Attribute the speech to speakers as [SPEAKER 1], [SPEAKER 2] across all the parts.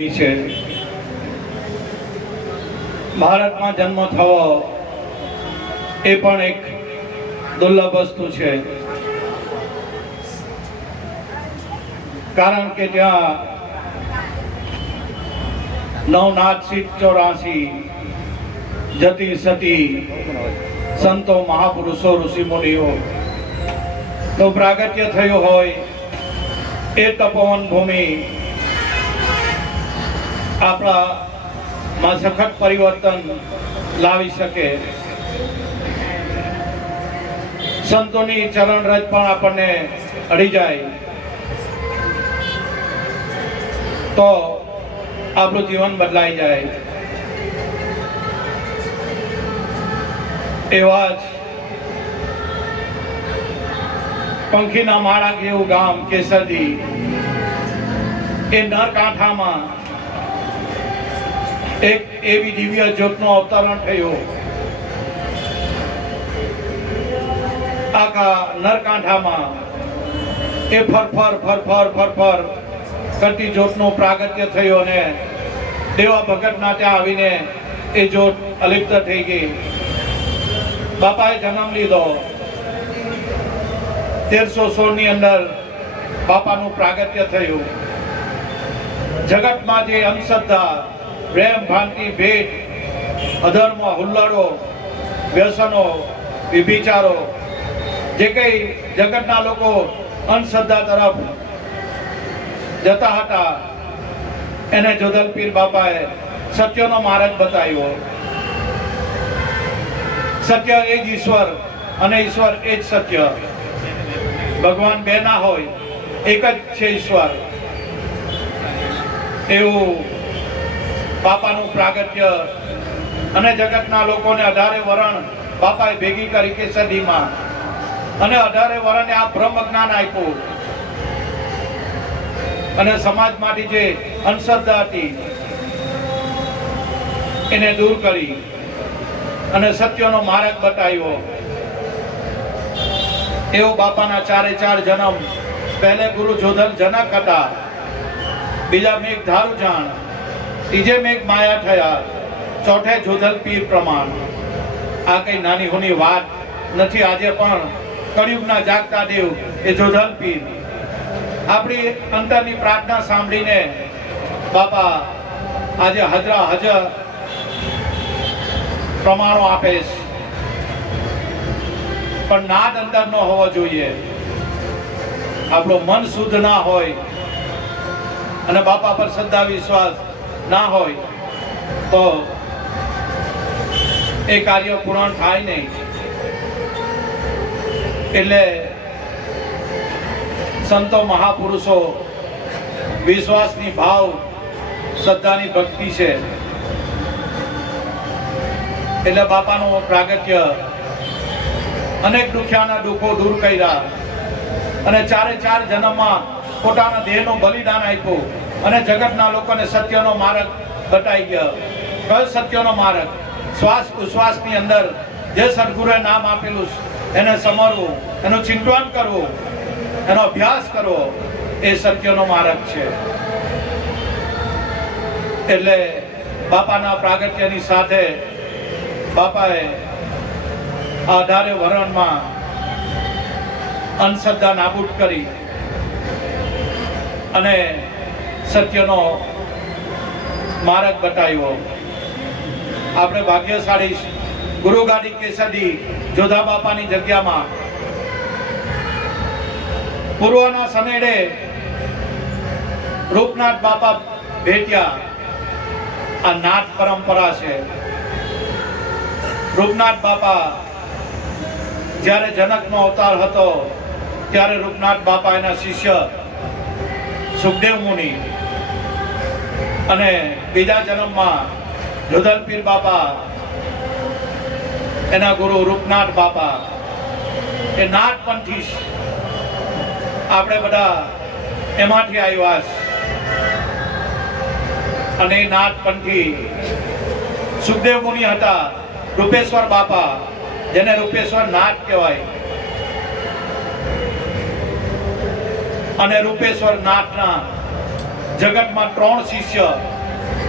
[SPEAKER 1] છે. ભારતમાં જન્મ થવો એ પણ એક દુર્લભ વસ્તુ છે. કારણ કે ત્યાં નવનાથ સીટ ચોરાસી જતી સતી સંતો મહાપુરુષો ઋષિ મુનિઓ તો પ્રાગટ્ય થયું હોય એ તપોવન ભૂમિ આપણામાં સખત પરિવર્તન લાવી શકે. સંતોની ચરણ રજ પણ આપણને અડી જાય. તો આપણું જીવન બદલાઈ જાય. એવા જ પંખીના માળા જેવું ગામ કેસરજી એ નરકાંઠામાં એક એવી દિવ્ય જ્યોતનું અવતરણ થયું. આખા નરકાંઠામાં એ ફરફર ફરફર ફરફર કરતી જ્યોતનું પ્રાગત્ય થયું અને દેવા ભગતના ત્યાં આવીને એ જ્યોત અલિપ્ત થઈ ગઈ. બાપાએ જન્મ લીધો. તેરસો સોળની અંદર બાપાનું પ્રાગત્ય થયું. જગતમાં જે અંધશ્રદ્ધા પ્રેમ ભ્રાંતિ ભેટ અધર્મ હુલ્લડો વ્યસનો, વિભિચારો, જે કઈ જગતના લોકો અંધશ્રદ્ધા તરફ જતા હતા, એને જોધલ બાપાએ સત્યનો માર્ગ બતાવ્યો. સત્ય એ જ ઈશ્વર અને ઈશ્વર એ જ સત્ય. ભગવાન બે ના હોય, એક જ છે ઈશ્વર. એવું બાપાનું પ્રાગટ્ય. અને જગતના લોકોને અઢારે વરણ બાપાએ ભેગી કરી કે સદીમાં. અને અઢારે વરણે આ બ્રહ્મ જ્ઞાન આપ્યું. અને સમાજમાંથી જે અંધશ્રદ્ધા હતી, એને દૂર કરી. અને સત્યનો માર્ગ બતાવ્યો. એવો બાપાના ચારે ચાર જન્મ. પહેલે ગુરુ જોધલ જનક હતા. બીજા મેઘ ધારુ જાણ. ત્રીજે મેઘ માયા થયા. ચોથે જોધલ પીર પ્રમાણ. આ કઈ નાની હોની વાત નથી આજે, પણ કળિયુગના જાગતા દેવ એ જોધલ પીર. આપણી અંતરની પ્રાર્થના સાંભળીને બાપા આજે હજરા હજર પ્રમાણો આપે છે. પણ નાદ અંદર ન હોવો જોઈએ. આપણો મન શુદ્ધ ના હોય. અને બાપા પર શ્રદ્ધા વિશ્વાસ ના હોય, તો એ કાર્ય પૂર્ણ થાય નહીં. એટલે સંતો મહાપુરુષો વિશ્વાસની ભાવ, શ્રદ્ધાની ભક્તિ છે. એટલે બાપાનું પ્રાગટ્ય અનેક દુખ્યાના દુઃખો દૂર કર્યા અને ચારે ચાર જન્મમાં પોતાના દેહનું બલિદાન આપ્યું. અને જગતના લોકોને સત્યનો માર્ગ બતાવી ગયો. કયો સત્યનો માર્ગ? શ્વાસ ઉશ્વાસની અંદર જે સદગુરુએ નામ આપેલું એને સમરવું, એનું ચિંતન કરવું, એનો અભ્યાસ કરવો, એ સત્યનો માર્ગ છે. એટલે બાપાના પ્રાગટ્યની સાથે બાપાએ આધારે વરણમાં અંધશ્રદ્ધા નાબૂદ કરી. અને સત્યનો માર્ગ બતાવ્યો. આપણે ભાગ્યશાળી ગુરુ ગાદી કેસદી જોધા બાપાની જગ્યામાં પૂર્વના સનેડે રૂપનાથ બાપા ભેટ્યા. આ નાથ પરંપરા છે. રૂપનાથ બાપા જ્યારે જનકનો અવતાર હતો, ત્યારે રૂપનાથ બાપા એના શિષ્ય સુખદેવ મુનિ અને બીજા જન્મમાં જોધલ બાપા, એના ગુરુ રૂપનાથ બાપા, એ નાથપંથી આપણે બધા એમાંથી આવ્યા અને એ નાથપંથી સુખદેવ મુનિ હતા, રૂપેશ્વર બાપા, જેને રૂપેશ્વર નાથ કહેવાય. અને રૂપેશ્વર નાથના જગતમાં ત્રણ શિષ્ય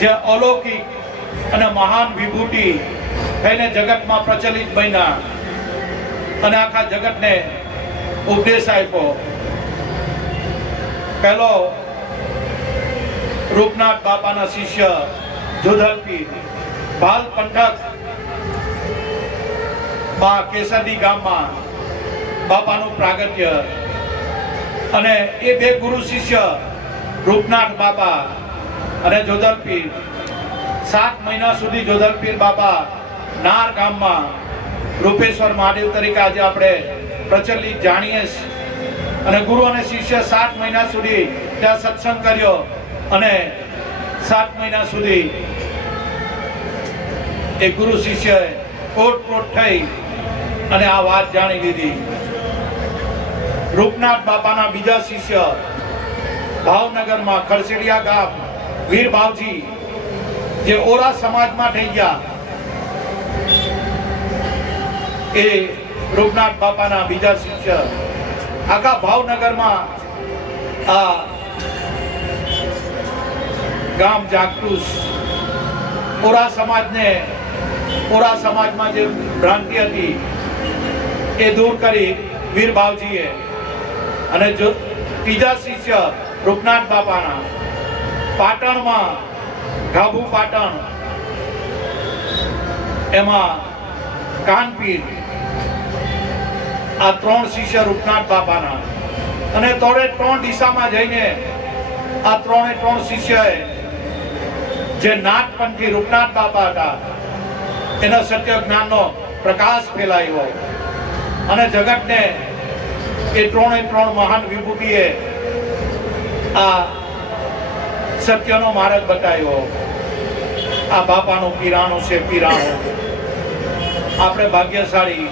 [SPEAKER 1] જે અલૌકિક અને મહાન વિભૂતિ થઈને જગતમાં પ્રચલિત બન્યા. અને આખા જગતને ઉપદેશ આપ્યો. પહેલો રૂપનાથ બાપાના શિષ્ય જુધલપી બાલ પંથકમાં કેસરદી ગામમાં બાપાનું પ્રાગટ્ય. અને એ બે ગુરુ શિષ્ય રૂપનાથ બાપા અને જોધલપીર. સાત મહિના સુધી જોધલપીર બાપા નાર ગામમાં રૂપેશ્વર મહાદેવ તરીકે આજે આપણે પ્રચલિત જાણીએ અને ગુરુ અને શિષ્ય સાત મહિના સુધી ત્યાં સત્સંગ કર્યો અને સાત મહિના સુધી એ ગુરુ શિષ્યએ કોટપ્રોટ થઈ અને આ વાત જાણી લીધી. રૂપનાથ બાપાના બીજા શિષ્ય ભાવનગરમાં ખરસેડિયા ગામ, વીર ભાવજી જે ઓરા સમાજમાં થઈ ગયા, એ રૂપનાથ બાપાના બીજા શિષ્ય. આખા ભાવનગરમાં આ ગામ જાગૃત ઓરા સમાજને, ઓરા સમાજમાં જે ભ્રાંતિ હતી, એ દૂર કરી વીર ભાવજીએ અને જો ત્રીજા શિષ્ય રૂપનાથ બાપાના પાટણમાં ઢાબુ પાટણ, એમાં કાનપીર, આ ત્રણ શિષ્ય રૂપનાથ બાપાના. અને ત્રણે ત્રણ દિશામાં જઈને આ ત્રણે ત્રણ શિષ્યએ જે નાથપંથી રૂપનાથ બાપા હતા, એનો સત્ય જ્ઞાનનો પ્રકાશ ફેલાયો. અને જગતને એ ત્રણે ત્રણ મહાન વિભૂતિએ આ સત્યનો માર્ગ બતાવ્યો. આ બાપાનું પીરાણું છે, પીરાણું. આપણે ભાગ્યશાળી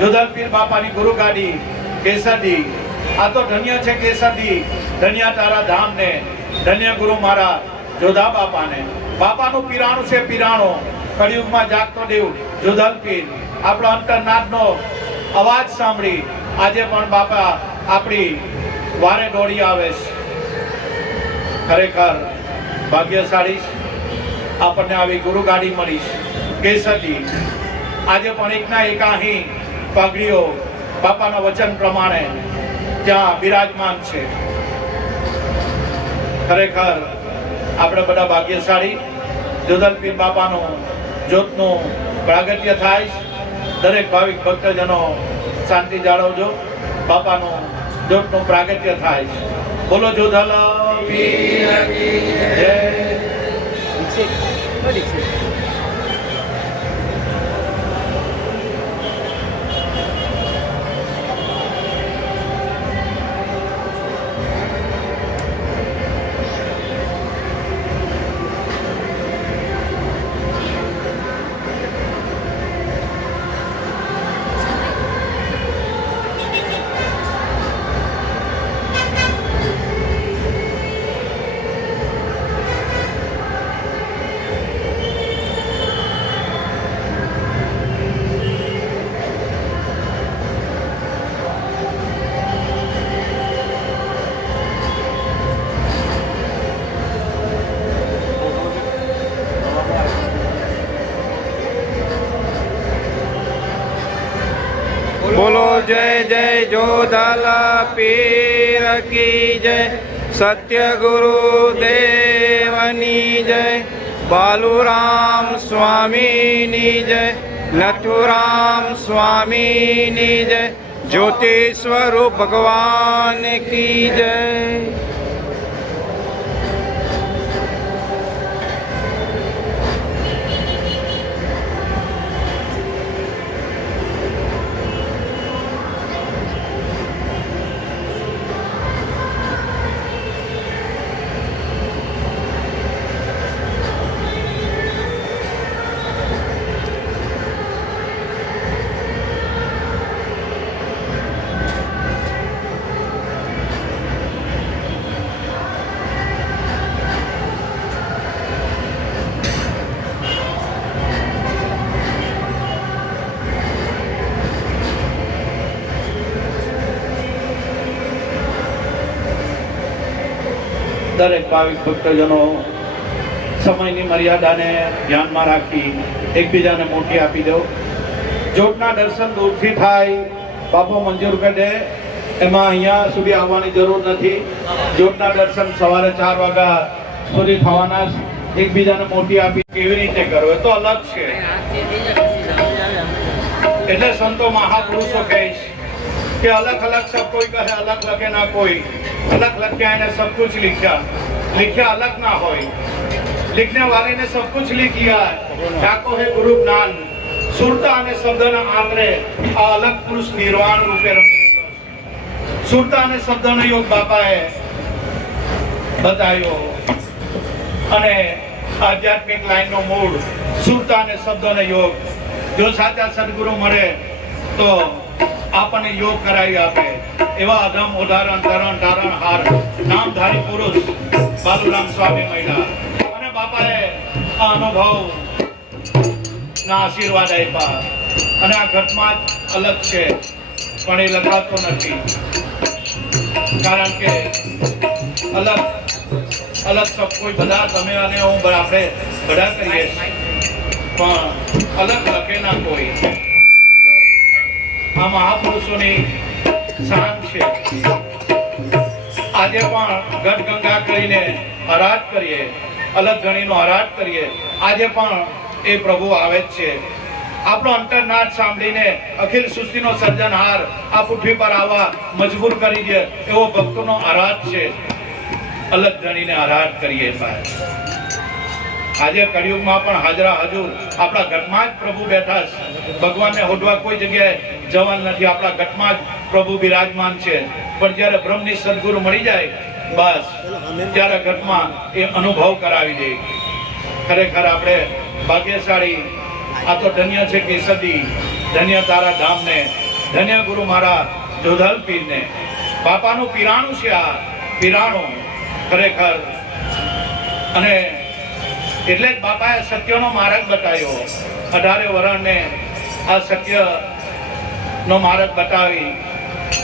[SPEAKER 1] જોધલપીર બાપાની ગુરુ ગાડી કેસરદી. આ તો ધન્ય છે કેસરદી. ધન્ય તારા ધામને. ધન્ય ગુરુ મારા જોધા બાપાને. બાપાનું પીરાણું છે પીરાણું. કળિયુગમાં જાગતો દેવ જોધલપીર આપણો અંતરનાથનો અવાજ સાંભળી. આજે પણ બાપા આપણી વારે દોડી આવે છે. ખરેખર ભાગ્યશાળી આપણને આવી ગુરુ ગાડી મળી કેસરજી, આજે પણ એકના એક અહીં પાઘડીઓ બાપાના વચન પ્રમાણે ત્યાં બિરાજમાન છે. ખરેખર આપણે બધા ભાગ્યશાળી જોધલપીર બાપાનું જ્યોતનું પ્રાગટ્ય થાય દરેક ભાવિક ભક્તજનો શાંતિ જાળવજો. બાપાનું જ્યોતનું પ્રાગટ્ય થાય છે. બોલો જોધલ
[SPEAKER 2] બોલો જય જય જોધાલા પીર કી જય સત્ય ગુરુ દેવની જય, બાલુરામ સ્વામીની જય નથુરામ સ્વામીની જય જ્યોતિ સ્વરૂપ ભગવાન કી જય.
[SPEAKER 1] દરેક ભાવિક ભક્તજનો સમયની મર્યાદાને ધ્યાનમાં રાખી એકબીજાને મોટી આપી દો. જોટના દર્શન દૂરથી થાય. બાપો મંજૂર કરે. એમાં અહીંયા સુધી આવવાની જરૂર નથી. જોતના દર્શન સવારે ચાર વાગ્યા સુધી થવાના એકબીજાને મોટી આપી કેવી રીતે કરો? એ તો અલગ છે. એટલે સંતો મહાપુરુષો કહે છે કે અલગ અલગ સબ કોઈ કહે, અલગ લખે ના કોઈ. અલગ લખ્યા એને સબ કુછ लिखा लिखा अलग ना હોય लिखने वाले ने सब कुछ लिख लिया है ठाको है गुरु ज्ञान સુરતા અને શબ્દના આંકડે આ અલગ પુરુષ નિર્વાણ રૂપે રમી નીકળ્યો છે. સુરતા અને શબ્દનો યોગ બાપાએ બતાવ્યો અને આધ્યાત્મિક લાઈનનો મૂળ સુરતા અને શબ્દનો યોગ જો સાચા સદગુરુ મળે તો આપણને યોગ કરાવી આપે. એવા અધમ, ઉદાહરણ, તરણ ધારણ હાર. નામધારી પુરુષ, બાલુરામ સ્વામી મહિલા. અને બાપાએ આ અનુભવ ના આશીર્વાદ આપ્યા. અને આ ઘટમાં અલગ છે, પણ એ લખાતો નથી. કારણ કે અલગ અલગ સબ કોઈ બધા તમે અને હું આપણે બધા કહીએ પણ અલગ લખે ના કોઈ. આ મહાપુરુષોની શાન છે. આજે પણ ગઢ ગંગા કરીને હરાટ કરીએ, અલગ ગણીનો હરાટ કરીએ. આજે પણ એ પ્રભુ આવે જ છે. આપણો અંતરનાદ સાંભળીને અખિલ સૃષ્ટિનો સર્જનહાર આ પૃથ્વી પર આવવા મજબૂર કરી દે એવો ભક્તોનો આરાધ છે. અલગ ગણીને આરાધ કરીએ સાહેબ. આજે કળિયુગમાં પણ હાજરા હજુર આપણા ઘટમાં જ પ્રભુ બેઠા છે. ભગવાનને હોડવા કોઈ જગ્યાએ જવાનું નથી, આપણા ઘટમાં જ પ્રભુ બિરાજમાન છે. પણ જ્યારે બ્રહ્મની સદગુરુ મળી જાય, બસ, ત્યારે ઘટમાં એ અનુભવ કરાવી દે. ખરેખર આપણે ભાગ્યશાળી, આ તો ધન્ય છે કેસદી ધન્ય તારા ધામને, ધન્ય ગુરુ મારા જોધલ પીરને. બાપાનું પીરાણું છે આ, પીરાણું, ખરેખર. અને એટલે જ બાપાએ સત્યનો માર્ગ બતાવ્યો. અઢારે વરણને આ સત્ય નો માર્ગ બતાવી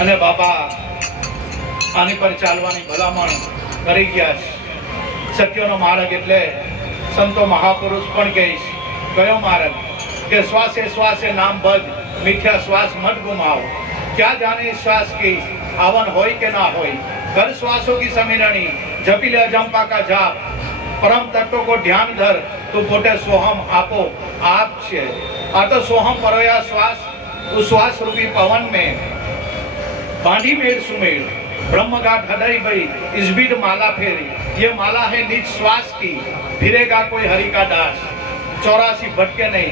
[SPEAKER 1] અને બાબા આની પર ચાલવાની ભલામણ કરી ગયા છે. સત્યનો માર્ગ એટલે સંતો મહાપુરુષ પણ કહીશ કયો માર્ગ? કે શ્વાસે શ્વાસે નામ ભજ મીઠા શ્વાસ મત ગુમાવો. ક્યાં જાને શ્વાસ કી આવન હોય કે ના હોય. ઘર શ્વાસો કી સમીરણી, જપી લે અજંપા કા જાપ. પરમ તત્વ કો ધ્યાન ધર, તો પોતે સોહમ આપો, આપ છે. આ તો સોહમ પરોયા શ્વાસ उस श्वास रूपी पवन में बांधी मेर सुमेर ब्रह्म गाठ हृदय भई इस बीट माला फेरी ये माला है निज श्वास की फिरेगा कोई हरि का दास चौरासी भटके नहीं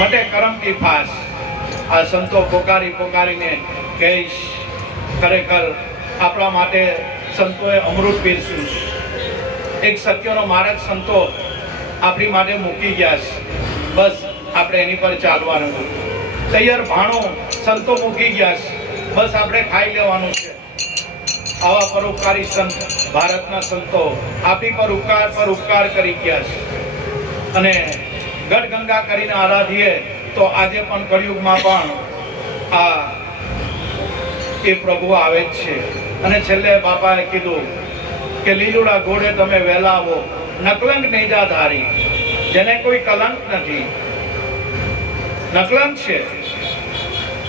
[SPEAKER 1] मटे करम की फास આ સંતો પોકારી પોકારીને કહીશ ખરેખર આપણા માટે સંતોએ અમૃત પીરસ્યું છે. એક સત્યનો માર્ગ સંતો આપણી માટે મૂકી ગયા છે બસ આપણે એની પર ચાલવાનું છે. તૈયાર ભાણો સંતો મૂકી ગયા છે. બસ આપણે ખાઈ લેવાનું છે. આવા પરોપકારી સંત ભારતના સંતો આપી પર ઉપકાર પર ઉપકાર કરી ગયા છે. અને ગઢ ગંગા કરીને આરાધીએ તો આજે પણ કળિયુગમાં પણ આ એ પ્રભુ આવે જ છે. અને છેલ્લે બાપાએ કીધું કે લીલુડા ઘોડે તમે વહેલા આવો નકલંક નેજાધારી. જેને કોઈ કલંક નથી નકલંક છે.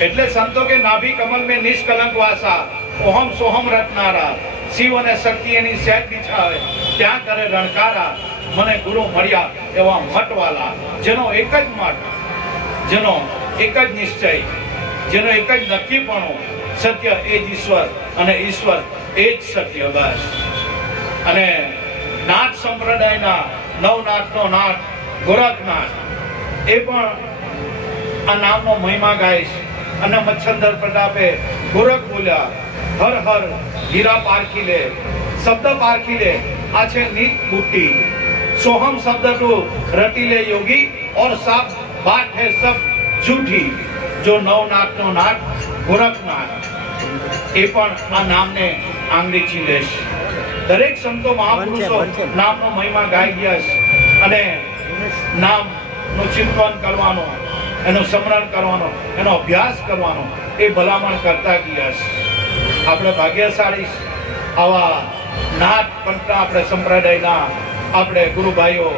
[SPEAKER 1] એટલે સંતો કે નાભી કમલ મેં નિષ્કલંક વાસા, ઓહમ સોહમ રટનારા, શિવ અને શક્તિ એની સેજ બિછાવે ત્યાં કરે રણકારા, મને ગુરુ મળ્યા એવા મઠવાલા, જેનો એક જ મઠ, જેનો એક જ નિશ્ચય, જેનો એક જ નક્કીપણો, સત્ય એ જ ઈશ્વર અને ઈશ્વર એ જ સત્ય, બસ. અને નાથ સંપ્રદાયના નવનાથનો નાથ ગોરખનાથ, એ પણ આ નામનો મહિમા ગાઈશ અને મચ્છંદર પ્રતાપે ગોરખ બોલ્યા હર હર હીરા પારખી લે શબ્દ પારખી લે આ છે નીત બુટ્ટી. સોહમ શબ્દ તો રટી લે યોગી ઓર સાપ બાત હે સબ જૂઠી. જો નવનાથ નો નાથ ગોરખનાથ એ પણ આ નામને આંગળી છીલેશ દરેક સંતો મહાપુરુષો નામનો મહિમા ગાઈ ગયા અને નામનું ચિંતન કરવાનો એનું સ્મરણ કરવાનો, એનો અભ્યાસ કરવાનો, એ ભલામણ કરતા ગયા છે. આપણે ભાગ્યશાળી આવા નાથ પંથના આપણે સંપ્રદાયના આપણે ગુરુભાઈઓ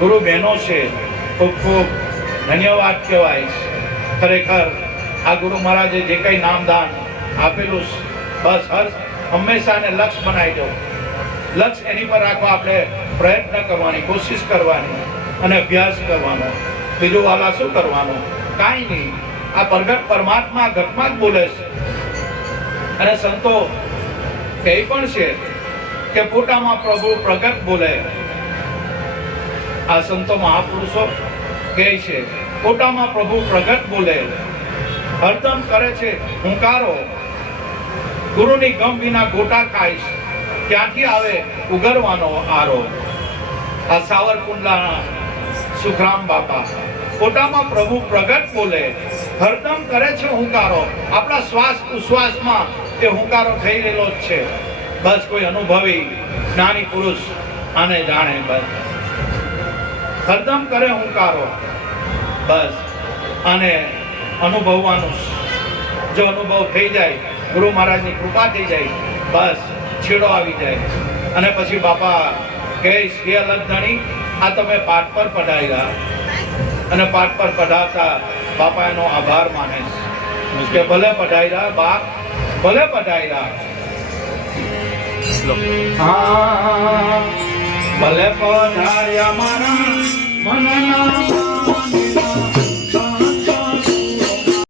[SPEAKER 1] ગુરુ બહેનો છે. ખૂબ ખૂબ ધન્યવાદ કહેવાય ખરેખર આ ગુરુ મહારાજે જે કંઈ નામદાન આપેલું બસ હર હંમેશાને લક્ષ બનાવી દો. લક્ષ્ય એની પર રાખવા આપણે પ્રયત્ન કરવાની, કોશિશ કરવાની અને અભ્યાસ કરવાનો. બીજું વાલા શું કરવાનું? કાંઈ નહીં. આ પ્રગટ પરમાત્મા ઘટમાં જ બોલે છે. અને સંતો કહે પણ છે કે પોતામાં પ્રભુ પ્રગટ બોલે. આ સંતો મહાપુરુષો કહે છે પોતામાં પ્રભુ પ્રગટ બોલે. હરદમ કરે છે, હુંકારો. ગુરુની ગમ વિના ગોટા ખાઈશ. ક્યાંથી આવે? ઉગરવાનો આરો. આ સાવરકુંડલાના સુખરામ બાપા. પોતામાં પ્રભુ પ્રગટ બોલે. હરદમ કરે છે હુંકારો. આપણા શ્વાસ ઉશ્વાસમાં તે હુંકારો થઈ રહેલો જ છે. બસ કોઈ અનુભવી જ્ઞાની પુરુષ આને જાણે બસ. હરદમ કરે હુંકારો. બસ અને અનુભવવાનું જો. અનુભવ થઈ જાય, ગુરુ મહારાજની કૃપા થઈ જાય, બસ છેડો આવી જાય. અને પછી બાપા હે અલગ ધણી, આ તમે પાઠ પર પઢાવ્યા અને પાઠ પર પઢાવતા બાપા એનો આભાર માને છે. કે ભલે પઢાઈ રહ્યા, બાપ ભલે પઢાઈ હા, ભલે પધાર્યા મારા મનના